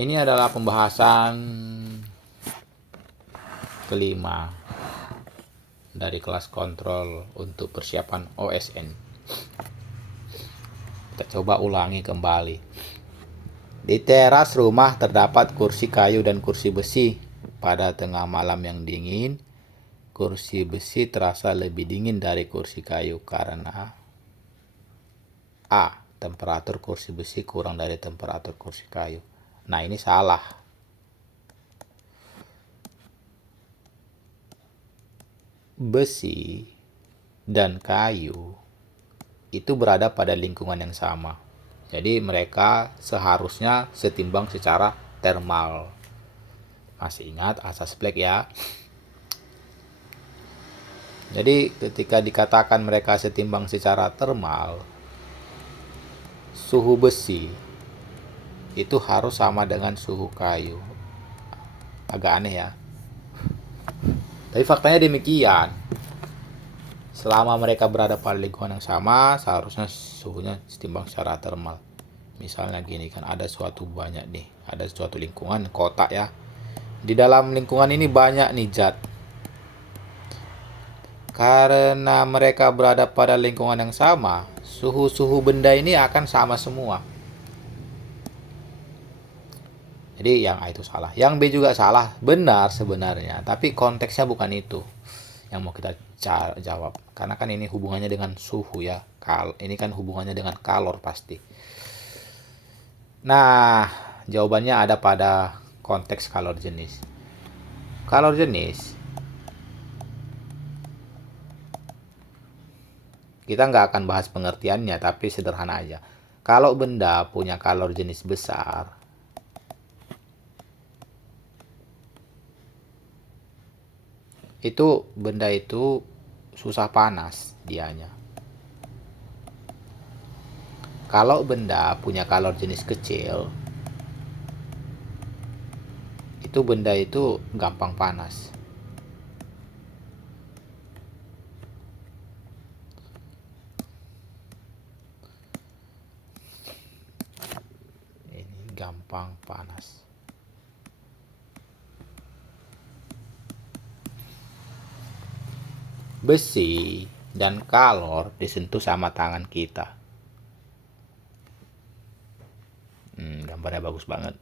Ini adalah pembahasan kelima dari kelas kontrol untuk persiapan OSN. Kita coba ulangi kembali. Di teras rumah terdapat kursi kayu dan kursi besi. Pada tengah malam yang dingin, kursi besi terasa lebih dingin dari kursi kayu karena A. Temperatur kursi besi kurang dari temperatur kursi kayu. Nah, ini salah. Besi dan kayu itu berada pada lingkungan yang sama. Jadi mereka seharusnya setimbang secara termal. Masih ingat asas Planck ya? Jadi ketika dikatakan mereka setimbang secara termal, suhu besi itu harus sama dengan suhu kayu. Agak aneh ya. Tapi faktanya demikian. Selama mereka berada pada lingkungan yang sama, seharusnya suhunya setimbang secara termal. Misalnya gini kan, ada suatu lingkungan kotak ya. Di dalam lingkungan ini banyak nih zat. Karena mereka berada pada lingkungan yang sama, suhu-suhu benda ini akan sama semua. Jadi yang A itu salah. Yang B juga salah. Benar sebenarnya, tapi konteksnya bukan itu yang mau kita jawab. Karena kan ini hubungannya dengan suhu ya. Ini kan hubungannya dengan kalor pasti. Nah, jawabannya ada pada konteks kalor jenis. Kalor jenis, kita nggak akan bahas pengertiannya, tapi sederhana aja. Kalau benda punya kalor jenis besar, itu benda itu susah panas dianya. Kalau benda punya kalor jenis kecil, itu benda itu gampang panas. Ini gampang panas. Besi dan kalor disentuh sama tangan kita. Gambarnya bagus banget.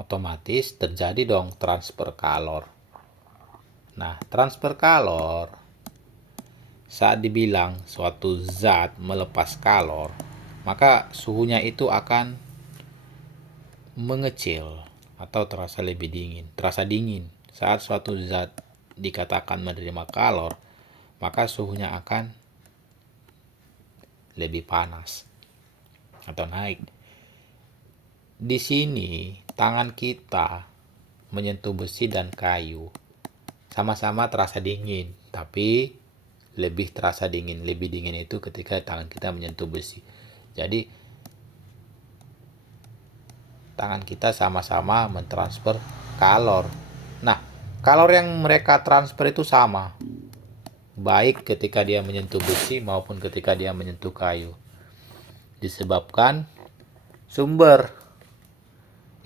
Otomatis terjadi dong transfer kalor. Nah, transfer kalor saat dibilang suatu zat melepas kalor, maka suhunya itu akan mengecil atau terasa lebih dingin. Terasa dingin. Saat suatu zat dikatakan menerima kalor, maka suhunya akan lebih panas atau naik. Di sini tangan kita menyentuh besi dan kayu. Sama-sama terasa dingin, tapi lebih terasa dingin. Lebih dingin itu ketika tangan kita menyentuh besi. Jadi tangan kita sama-sama mentransfer kalor. Nah, kalor yang mereka transfer itu sama, baik ketika dia menyentuh besi maupun ketika dia menyentuh kayu. Disebabkan sumber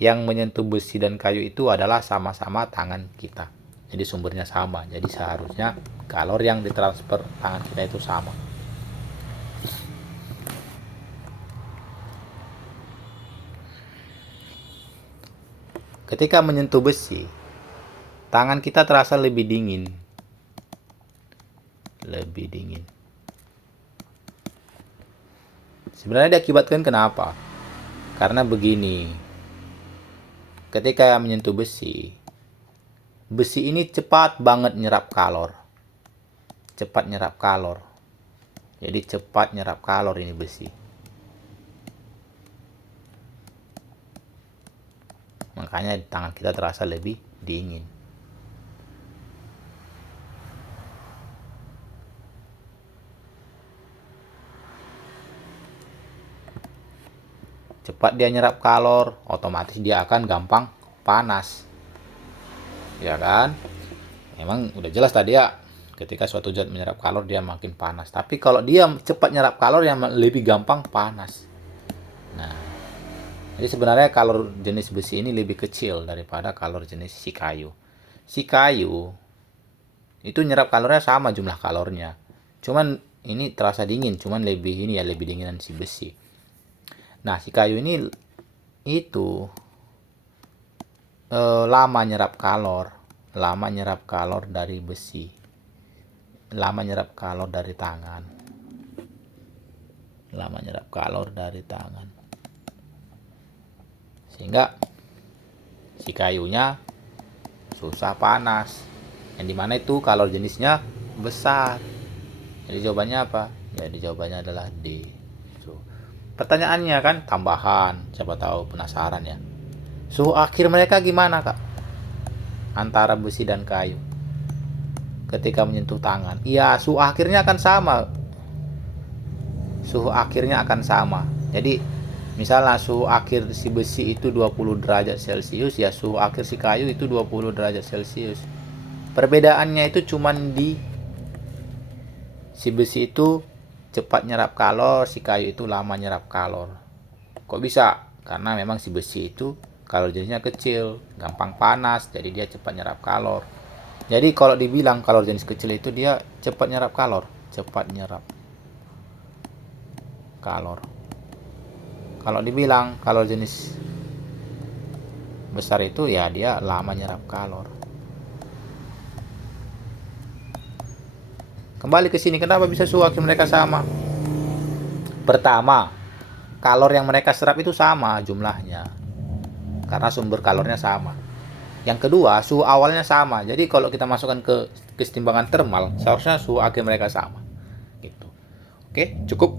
yang menyentuh besi dan kayu itu adalah sama-sama tangan kita. Jadi sumbernya sama. Jadi seharusnya kalor yang ditransfer tangan kita itu sama. Ketika menyentuh besi, tangan kita terasa lebih dingin. Lebih dingin. Sebenarnya diakibatkan kenapa? Karena begini. Ketika menyentuh besi, besi ini cepat banget nyerap kalor. Cepat nyerap kalor. Jadi cepat nyerap kalor ini besi. Makanya tangan kita terasa lebih dingin. Cepat dia nyerap kalor, otomatis dia akan gampang panas. Ya kan? Memang udah jelas tadi ya. Ketika suatu zat menyerap kalor, dia makin panas. Tapi kalau dia cepat nyerap kalor, yang lebih gampang panas. Nah, jadi sebenarnya kalor jenis besi ini lebih kecil daripada kalor jenis si kayu. Si kayu itu nyerap kalornya sama jumlah kalornya. Cuman ini terasa dingin, cuman lebih dinginan si besi. Nah, si kayu ini itu lama nyerap kalor dari besi, lama nyerap kalor dari tangan, sehingga si kayunya susah panas, yang dimana itu kalor jenisnya besar. Jadi jawabannya apa? Jadi jawabannya adalah D. Pertanyaannya kan tambahan, siapa tahu penasaran ya. Suhu akhir mereka gimana, Kak? Antara besi dan kayu ketika menyentuh tangan. Iya, suhu akhirnya akan sama. Jadi misalnya suhu akhir si besi itu 20 derajat Celcius, ya suhu akhir si kayu itu 20 derajat Celcius. Perbedaannya itu cuman di si besi itu cepat nyerap kalor, si kayu itu lama nyerap kalor. Kok bisa? Karena memang si besi itu kalor jenisnya kecil, gampang panas, jadi dia cepat nyerap kalor. Jadi kalau dibilang kalor jenis kecil itu dia cepat nyerap kalor. Kalau dibilang kalor jenis besar itu ya dia lama nyerap kalor. Kembali ke sini, kenapa bisa suhu akhir mereka sama? Pertama, kalor yang mereka serap itu sama jumlahnya, karena sumber kalornya sama. Yang kedua, suhu awalnya sama. Jadi kalau kita masukkan ke kesetimbangan termal, seharusnya suhu akhir mereka sama. Gitu. Oke, cukup.